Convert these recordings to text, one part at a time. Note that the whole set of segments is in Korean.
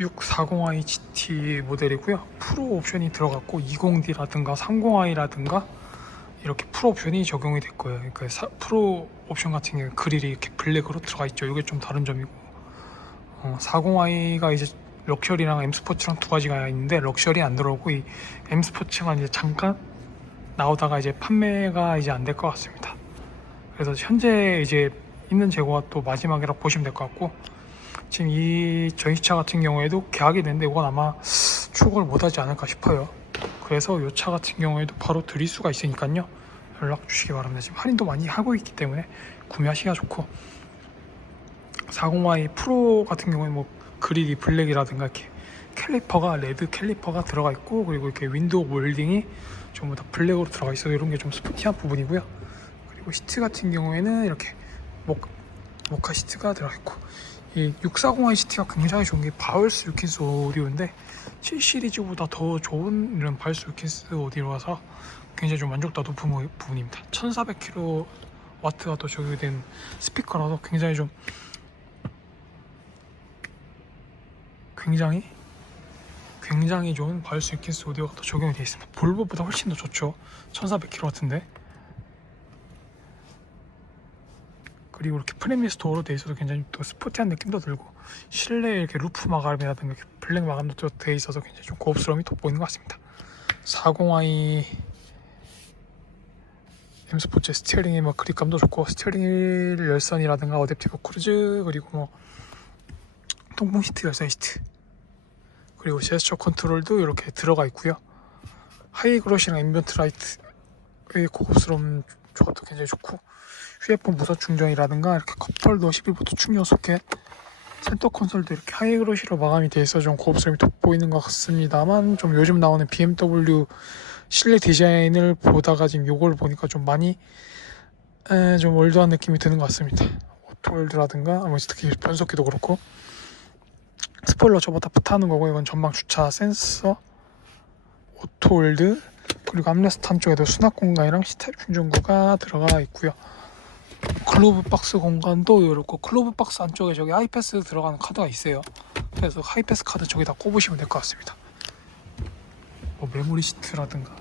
640i GT 모델이고요. 프로 옵션이 들어갔고 20D라든가 30i라든가 이렇게 프로 옵션이 적용이 될 거예요. 그러니까 사- 프로 옵션 같은 경우에 그릴이 이렇게 블랙으로 들어가 있죠. 이게 좀 다른 점이고 어, 40i가 이제 럭셔리랑 M 스포츠랑 두 가지가 있는데 럭셔리 안 들어오고 이 M 스포츠만 이제 잠깐 나오다가 이제 판매가 이제 안 될 것 같습니다. 그래서 현재 이제 있는 재고가 또 마지막이라 보시면 될 것 같고 지금 이 전시차 같은 경우에도 계약이 됐는데 이건 아마 출고를 못하지 않을까 싶어요. 그래서 이 차 같은 경우에도 바로 드릴 수가 있으니까요. 연락 주시기 바랍니다. 지금 할인도 많이 하고 있기 때문에 구매하시기가 좋고 40i 프로 같은 경우에 뭐 그릴이 블랙이라든가 이렇게 캘리퍼가 레드 캘리퍼가 들어가 있고 그리고 이렇게 윈도우 몰딩이 전부 다 블랙으로 들어가 있어서 이런 게 좀 스포티한 부분이고요. 그리고 시트 같은 경우에는 이렇게 목, 모카 시트가 들어가 있고 이 640i 시트가 굉장히 좋은 게 바울스 유킨스 오디오인데 7 시리즈보다 더 좋은 이런 바울스 유킨스 오디오라서 굉장히 좀 만족도가 높은 부- 부분입니다. 1400kW가 더 적용된 스피커라서 굉장히 좀 굉장히 굉장히 좋은 바이오스 유킨스 오디오가 더 적용이 되어 있습니다. 볼보보다 훨씬 더 좋죠. 1400kW인데 그리고 이렇게 프레미스 도어로 되어 있어서 굉장히 또 스포티한 느낌도 들고 실내에 이렇게 루프 마감이라든가 이렇게 블랙 마감도 또 되어 있어서 굉장히 좀 고급스러움이 돋보이는 것 같습니다. 40i M 스포츠 스티어링의 뭐 그립감도 좋고 스티어링 휠 열선이라든가 어댑티브 크루즈 그리고 뭐 통풍 시트 열선 시트 그리고 제스처 컨트롤도 이렇게 들어가 있고요. 하이그로시랑 앰비언트 라이트의 고급스러운 조합도 굉장히 좋고 휴대폰 무선 충전이라든가 이렇게 컵홀더 11V 충전 소켓 센터 콘솔도 이렇게 하이그로시로 마감이 돼 있어 좀 고급스러움이 돋보이는 것 같습니다만 좀 요즘 나오는 BMW 실내 디자인을 보다가 지금 요걸 보니까 좀 많이 에, 좀 올드한 느낌이 드는 것 같습니다. 오토월드라든가 뭐 특히 변속기도 그렇고 스포일러 저보다 붙하는 거고 이건 전방 주차 센서 오토월드 그리고 암레스트 한쪽에도 수납 공간이랑 C타입 충전구가 들어가 있고요. 클로브 박스 공간도 이렇고 클로브 박스 안쪽에 저기 하이패스 들어가는 카드가 있어요. 그래서 하이패스 카드 저기다 꼽으시면 될 것 같습니다. 뭐 메모리 시트라든가.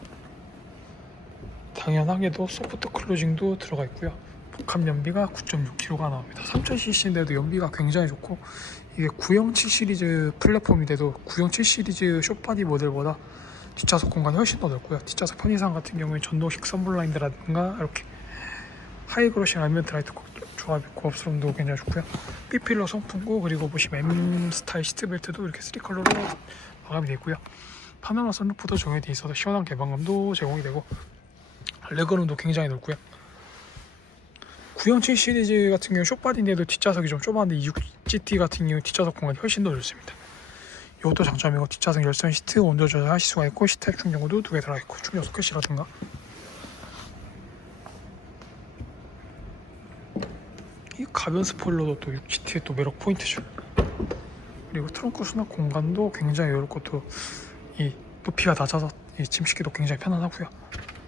당연하게도 소프트 클로징도 들어가 있고요. 복합 연비가 9.6kg가 나옵니다. 3000cc인데도 연비가 굉장히 좋고 이게 907 시리즈 플랫폼인데도 907 시리즈 쇼파디 모델보다 뒷좌석 공간이 훨씬 더 넓고요. 뒷좌석 편의상 같은 경우에 전동식 선블라인드라든가 이렇게 하이그로싱 알멘트 라이트 조합이 고급스러움도 굉장히 좋고요. B필러 송풍구 그리고 보시면 M 스타일 시트벨트도 이렇게 3컬러로 마감이 되어 있고요. 파노라 선루프도 정해져 있어서 시원한 개방감도 제공이 되고 레그룸도 굉장히 넓고요. 907 시리즈 같은 경우 쇼파디인데도 뒷좌석이 좀 좁았는데 6GT 같은 경우 뒷좌석 공간이 훨씬 더 넓습니다. 이것도 장점이고 뒷좌석 열선 시트 온도 조절하실 수가 있고 시타입 충전구도 두 개 들어가 있고 충전 소켓이라든가 이 가변 스포일러도 또 6GT의 또 매력 포인트죠. 그리고 트렁크 수납 공간도 굉장히 넓고 또이 높이가 낮아서 이 짐싣기도 굉장히 편안하고요.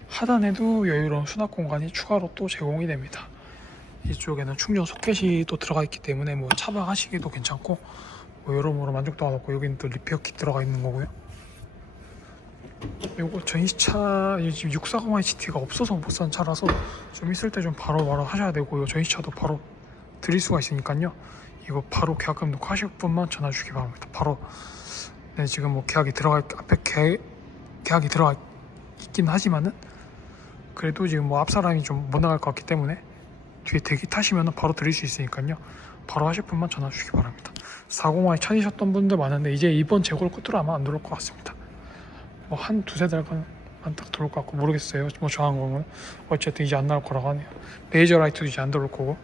하단에도 여유로운 수납 공간이 추가로 또 제공이 됩니다. 이쪽에는 충전 소켓이 또 들어가 있기 때문에 뭐 차박하시기도 괜찮고 뭐 여러모로 만족도가 높고 여기는 또 리페어 킷 들어가 있는 거고요. 요거 전시차 이 지금 640i GT가 없어서 못 산 차라서 좀 있을 때 좀 바로 바로 하셔야 되고 요 전시차도 바로 드릴 수가 있으니까요. 이거 바로 계약금 넣고 하실 분만 전화 주시기 바랍니다. 바로 네, 지금 뭐 계약이 들어가 앞에 계, 계약이 들어가 있긴 하지만은 그래도 지금 뭐 앞 사람이 좀 못 나갈 것 같기 때문에 뒤에 대기 타시면 바로 드릴 수 있으니까요. 바로 하실 분만 전화 주시기 바랍니다. 40i 찾으셨던 분들 많은데 이제 이번 재고를 끝으로 아마 안 들어올 것 같습니다. 뭐 한 두세 달간 딱 들어올 것 같고 모르겠어요. 뭐 거는 어쨌든 이제 안 나올 거라고 하네요. 레이저 라이트도 이제 안 들어올 거고